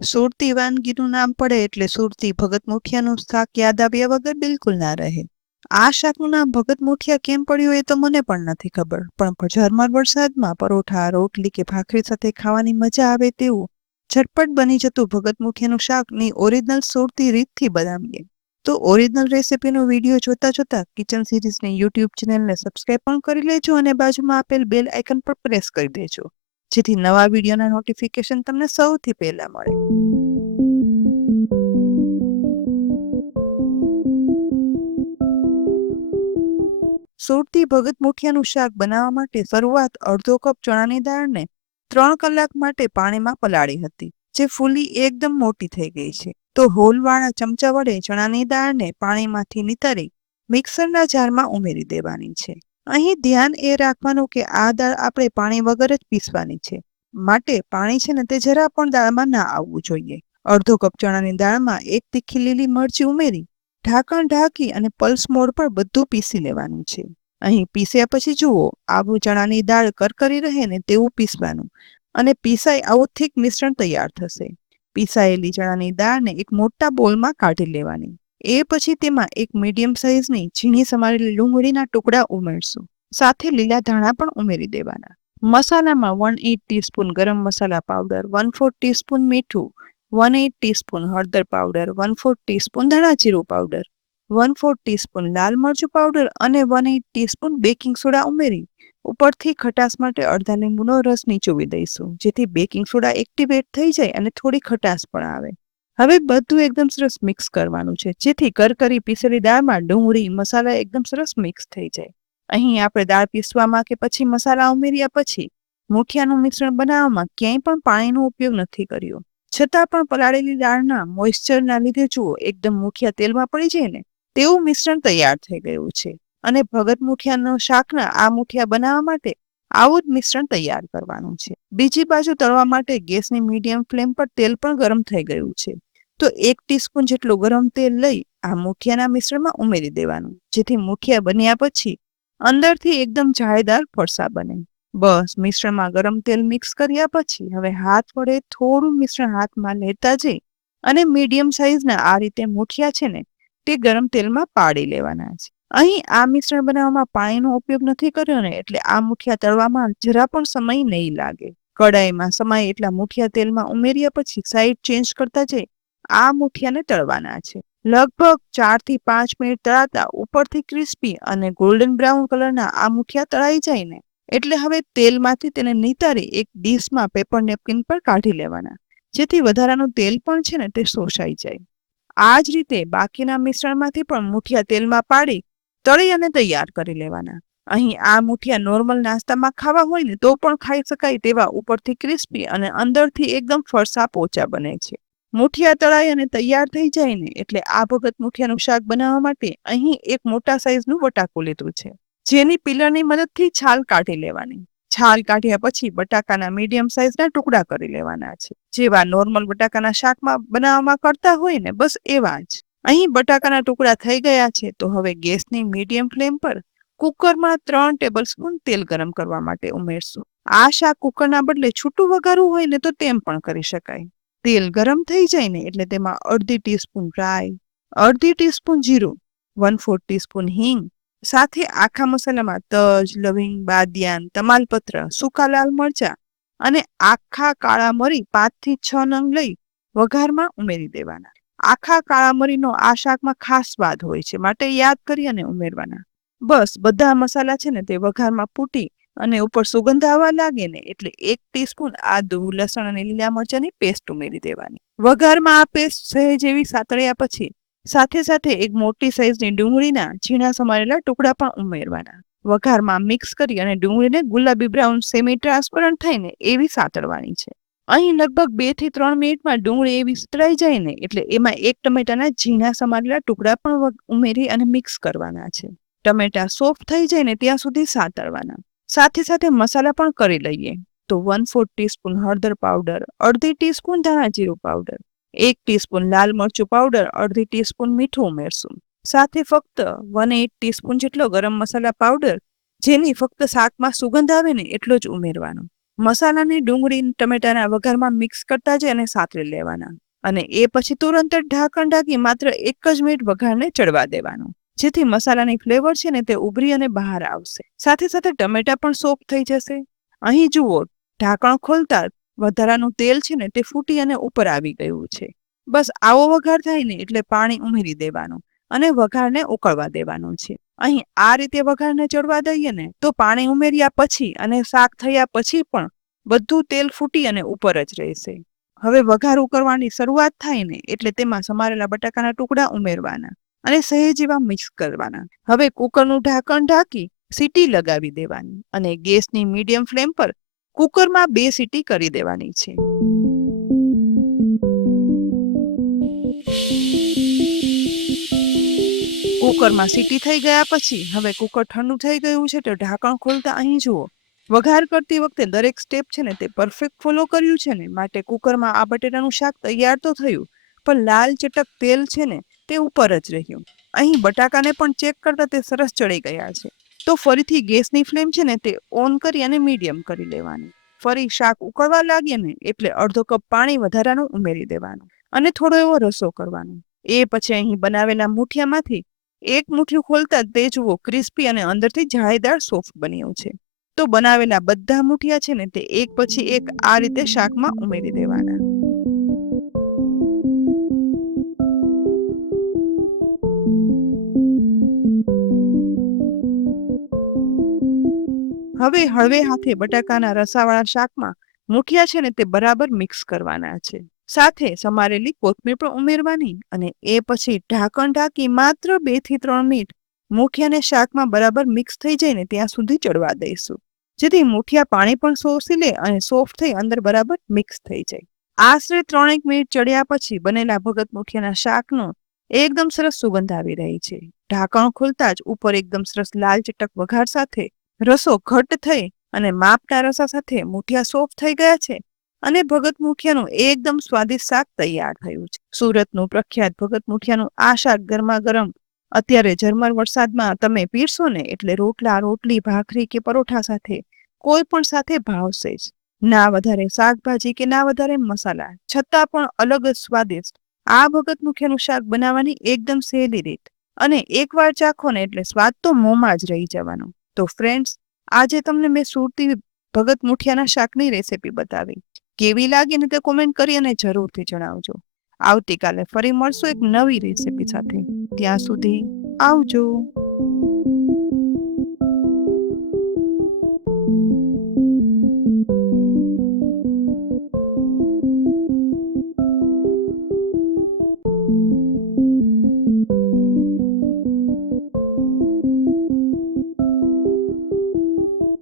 સુરતી વાનગીનું નામ પડે એટલે સુરતી ભગત મુઠિયાનું શાક યાદ આવ્યા વગર બિલકુલ ના રહે. આ શાકનું નામ ભગત મુઠિયા કેમ પડ્યું એ તો મને પણ નથી ખબર, પણ ઝરમર વરસાદમાં પરોઠા, રોટલી કે ભાખરી સાથે ખાવાની મજા આવે તેવું ઝટપટ બની જતું ભગત મુઠિયાનું શાકની ઓરિજિનલ સુરતી રીતથી બનાવીએ. તો ઓરિજિનલ રેસીપીનો વિડીયો જોતા જોતા કિચન સિરીઝની યુટ્યુબ ચેનલને સબસ્ક્રાઇબ પણ કરી લેજો અને બાજુમાં આપેલ બેલ આઇકન પર પ્રેસ કરી દેજો, જેથી નવા વિડીયોના નોટિફિકેશન તમને સૌથી પહેલા મળે. સુરતી ભગત મુઠિયાનું શાક બનાવવા માટે શરૂઆત અડધો કપ ચણાની દાળને 3 કલાક માટે પાણીમાં પલાળી હતી, જે ફૂલી એકદમ મોટી થઈ ગઈ છે. તો હોલવાળા ચમચા વડે ચણાની દાળને પાણીમાંથી નિતારી મિક્સરના જારમાં ઉમેરી દેવાની છે. અહીં ધ્યાન એ રાખવાનું કે આ દાળ આપણે પાણી વગર જ પીસવાની છે, માટે પાણી છે ને તે જરા પણ દાળમાં ના આવવું જોઈએ. અડધો કપ ચણાની દાળમાં 1 તીખી લીલી મરચી ઉમેરી ઢાંકણ ઢાંકી અને પલ્સ મોડ પર બધું પીસી લેવાનું છે. અહીં પીસ્યા પછી જુઓ, આવું ચણાની દાળ કરકરી રહે ને તેવું પીસવાનું, અને પીસાય આવું થીક મિશ્રણ તૈયાર થશે. પીસાયેલી ચણાની દાળને એક મોટા બોલમાં કાઢી લેવાની. એ પછી તેમાં એક મીડિયમ સાઇઝની ઝીણી સમારેલી ડુંગળીના ટુકડા ઉમેરશું. સાથે લીલા ધાણા પણ ઉમેરી દેવાના. મસાલામાં 1/8 ટીસ્પૂન ગરમ મસાલા પાવડર, 1/4 ટીસ્પૂન મીઠું, 1/8 ટીસ્પૂન હળદર પાવડર, 1/4 ટીસ્પૂન ધાણા જીરું પાવડર, 1/4 ટીસ્પૂન લાલ મરચું પાવડર અને 1/8 ટીસ્પૂન બેકિંગ સોડા ઉમેરી ઉપરથી ખટાશ માટે અડધા લીંબુનો રસ નીચોવી દઈશું, જેથી બેકિંગ સોડા એક્ટિવેટ થઈ જાય અને થોડી ખટાશ પણ આવે. હવે બધું એકદમ સરસ મિક્સ કરવાનું છે, જેથી કરકરી પીસેલી દાળમાં ડુંગળી મસાલા એકદમ સરસ મિક્સ થઈ જાય. અહીં આપણે દાળ પીસવામાં કે પછી મસાલા ઉમેર્યા પછી મુઠિયાનું મિશ્રણ બનાવવામાં ક્યાંય પણ પાણીનો ઉપયોગ નથી કર્યો. છતાં પણ પલાળેલી દાળના મોઇશ્ચરના લીધે જુઓ, એકદમ મુઠિયા તેલમાં પડી જાય ને તેવું મિશ્રણ તૈયાર થઈ ગયું છે. અને ભગત મુઠિયાનો શાકના આ મુઠિયા બનાવવા માટે આવું જ મિશ્રણ તૈયાર કરવાનું છે. બીજી બાજુ તળવા માટે ગેસની મીડિયમ ફ્લેમ પર તેલ પણ ગરમ થઈ ગયું છે. તો 1 ટીસ્પૂન જેટલું ગરમ તેલ લઈ આ મુઠિયાના મિશ્રણમાં ઉમેરી દેવાનું, જેથી મુઠિયા બન્યા પછી અંદરથી એકદમ જાળીદાર ફરસા બને. બસ મિશ્રણમાં ગરમ તેલ મિક્સ કર્યા પછી હવે હાથ વડે થોડું મિશ્રણ હાથમાં લેતા જઈ અને મીડિયમ સાઇઝના આ રીતે મુઠિયા છે ને તે ગરમ તેલમાં પાડી લેવાના છે. અહીં આ મિશ્રણ બનાવવામાં પાણીનો ઉપયોગ નથી કર્યો ને એટલે આ મુઠિયા તળવામાં જરા પણ સમય નહીં લાગે. કડાઈમાં સમાય એટલા મુઠિયા તેલમાં ઉમેર્યા પછી સાઈડ ચેન્જ કરતા જઈ આ મુઠિયાને તળવાના છે. લગભગ 4 થી 5 મિનિટ તળાતા ઉપરથી ક્રિસ્પી અને ગોલ્ડન બ્રાઉન કલરના આ મુઠિયા તળાઈ જાય ને એટલે હવે તેલમાંથી તેને નિતારી એક ડીશમાં પેપર નેપકિન પર કાઢી લેવાના, જેથી વધારાનું તેલ પણ છે ને તે શોષાઈ જાય. આ જ રીતે બાકીના મિશ્રણમાંથી પણ મુઠિયા તેલમાં પાડી તળી અને તૈયાર કરી લેવાના. અહીં આ મુઠિયા નોર્મલ નાસ્તામાં ખાવા હોય ને તો પણ ખાઈ શકાય તેવા ઉપરથી ક્રિસ્પી અને અંદરથી એકદમ ફરસા પોચા બને છે. મુઠિયા તળાઈ અને તૈયાર થઈ જાય ને એટલે આ ભગત મુઠિયાનું શાક બનાવવા માટે અહીં એક મોટા સાઈઝનું બટાકું લીધું છે, જેની પિલરની મદદથી છાલ કાઢી લેવાની. છાલ કાઢ્યા પછી બટાકાના મીડિયમ સાઇઝના ટુકડા કરી લેવાના છે, જેવા નોર્મલ બટાકાના શાકમાં બનાવવામાં કરતા હોય ને બસ એવા જ. અહીં બટાકાના ટુકડા થઈ ગયા છે તો હવે ગેસની મીડિયમ ફ્લેમ પર કુકરમાં 3 ટેબલસ્પૂન તેલ ગરમ કરવા માટે ઉમેરશું. આ શાક કુકરના બદલે છૂટું વઘારવું હોય ને તો તેમ પણ કરી શકાય. તેલ ગરમ થઈ જાય ને એટલે તેમાં અડધી ટીસ્પૂન રાઈ, અડધી ટીસ્પૂન જીરું, 1/4 ટીસ્પૂન હિંગ, સાથે આખા મસાલામાં તજ, લવિંગ, બાદિયાન, તમાલપત્ર, સૂકા લાલ મરચા અને આખા કાળા મરી 5 થી 6 નંગ લઈ વઘારમાં ઉમેરી દેવાના. આખા કાળા મરીનો આ શાકમાં ખાસ સ્વાદ હોય છે, માટે યાદ કરી અને ઉમેરવાના. બસ બધા મસાલા છે ને તે વઘારમાં ફૂટી અને ઉપર સુગંધ આવવા લાગે ને એટલે 1 ટીસ્પૂન આદુ, લસણ અને લીલા મરચાની પેસ્ટ ઉમેરી દેવાની. વઘારમાં આ પેસ્ટ સહેજ એવી સાતળ્યા પછી સાથે સાથે એક મોટી સાઈઝની ડુંગળીના ઝીણા સમારેલા ટુકડા પણ ઉમેરવાના. વઘારમાં મિક્સ કરી અને ડુંગળીને ગુલાબી બ્રાઉન સેમી ટ્રાન્સપરન્ટ થાય ને એવી સાતળવાની છે. અહીં લગભગ 2 થી 3 મિનિટમાં ડુંગળી એવી સતળાઈ જાય ને એટલે એમાં 1 ટમેટાના ઝીણા સમારેલા ટુકડા પણ ઉમેરી અને મિક્સ કરવાના છે. ટમેટા સોફ્ટ થઈ જાય ને ત્યાં સુધી સાતળવાના. સાથે સાથે મસાલા પણ કરી લઈએ. તો 1/4 ટીસ્પૂન હળદર પાવડર, અડધી ટીસ્પૂન ધાણા જીરું પાવડર, 1 ટીસ્પૂન લાલ મરચું પાવડર, અડધી ટીસ્પૂન મીઠું ઉમેરશું. સાથે ફક્ત 1/8 ટીસ્પૂન જેટલો ગરમ મસાલા પાવડર, જેની ફક્ત શાકમાં સુગંધ આવે ને એટલો જ ઉમેરવાનો. મસાલાને ડુંગળી ટમેટાના વઘારમાં મિક્સ કરતા જઈ અને સાતરી લેવાના અને એ પછી તુરંત જ ઢાંકણ ઢાંકી માત્ર 1 જ મિનિટ વઘારને ચડવા દેવાનો, જેથી મસાલાની ફ્લેવર છે ને તે ઉભરી અને બહાર આવશે. સાથે સાથે ટમેટા પણ સોફ્ટ થઈ જશે. અહીં જુઓ, ઢાંકણ ખોલતા વધારાનું તેલ છે ને તે ફૂટી અને ઉપર આવી ગયું છે. બસ આવો વઘાર થાય ને એટલે પાણી ઉમેરી દેવાનું અને વઘારને ઉકળવા દેવાનું છે. અહીં આ રીતે વઘારને ચડવા દઈએ ને તો પાણી ઉમેર્યા પછી અને શાક થયા પછી પણ બધું તેલ ફૂટી અને ઉપર જ રહેશે. હવે વઘાર ઉકળવાની શરૂઆત થાય ને એટલે તેમાં સમારેલા બટાકાના ટુકડા ઉમેરવાના અને સહેજ એવા મિક્સ કરવાના. હવે કુકરનું ઢાંકણ ઢાંકી સીટી લગાવી દેવાની અને ગેસની મીડિયમ ફ્લેમ પર કુકરમાં 2 સીટી કરી દેવાની છે. કુકરમાં સીટી થઈ ગયા પછી હવે કુકર ઠંડુ થઈ ગયું છે તો ઢાંકણ ખોલતા અહીં જુઓ, વઘાર કરતી વખતે દરેક સ્ટેપ છે ને તે પરફેક્ટ ફોલો કર્યું છે ને માટે કુકરમાં આ બટેટાનું શાક તૈયાર તો થયું, પણ લાલ ચટક તેલ છે ને તે ઉપર જ રહ્યું. અહીં બટાકાને પણ ચેક કરતા તે સરસ ચડી ગયા છે. તો ફરીથી ગેસની ફ્લેમ છે ને તે ઓન કરી અને મીડિયમ કરી લેવાની. ફરી શાક ઉકળવા લાગે ને એટલે અડધો કપ પાણી વધારાનું ઉમેરી દેવાનું અને થોડો એવો રસો કરવાનો. એ પછી અહીં બનાવેલા મુઠિયામાંથી એક મુઠ્ઠી ખોલતા તે જુઓ ક્રિસ્પી અને અંદરથી જાળીદાર સોફ્ટ બન્યું છે. તો બનાવેલા બધા મુઠિયા છે ને તે એક પછી એક આ રીતે શાકમાં ઉમેરી દેવાના. હવે હળવે હાથે બટાકાના રસાવાળા શાકમાં મુઠિયા છે ને તે બરાબર મિક્સ કરવાના છે. સાથે સમારેલી કોથમીર પણ ઉમેરવાની અને એ પછી ઢાંકણ ઢાંકી માત્ર 2 થી 3 મિનિટ મુઠિયાને શાકમાં બરાબર મિક્સ થઈ જાય ને ત્યાં સુધી ચડવા દઈશું, જેથી મુઠિયા પાણી પણ શોષી લે અને સોફ્ટ થઈ અંદર બરાબર મિક્સ થઈ જાય. આશરે 3 મિનિટ ચડ્યા પછી બનેલા ભગત મુઠિયાના શાકનો એકદમ સરસ સુગંધ આવી રહી છે. ઢાંકણ ખોલતા જ ઉપર એકદમ સરસ લાલ ચટક વઘાર સાથે રસો ઘટ્ટ થઈ અને માપના રસા સાથે મુઠિયા સોફ્ટ થઈ ગયા છે અને ભગત મુઠિયાનું એકદમ સ્વાદિષ્ટ શાક તૈયાર થયું છે. સુરતનું પ્રખ્યાત ભગત મુઠિયાનું આ શાક ગરમા ગરમ અત્યારે ઝરમર વરસાદમાં તમે પીરશો ને એટલે રોટલા, રોટલી, ભાખરી કે પરોઠા સાથે કોઈ પણ સાથે ભાવશે જ. ના વધારે શાકભાજી કે ના વધારે મસાલા, છતાં પણ અલગ જ સ્વાદિષ્ટ આ ભગત મુઠિયાનું શાક બનાવવાની એકદમ સહેલી રીત અને એકવાર ચાખો ને એટલે સ્વાદ તો મોંમાં જ રહી જવાનો. તો ફ્રેન્ડ્સ, આજે તમને મેં સુરતી ભગત મુઠિયાના શાકની રેસીપી બતાવી. કેવી લાગી ને તે કોમેન્ટ કરી અને જરૂરથી જણાવજો. આવતીકાલે ફરી મળશું એક નવી રેસીપી સાથે. ત્યાં સુધી આવજો.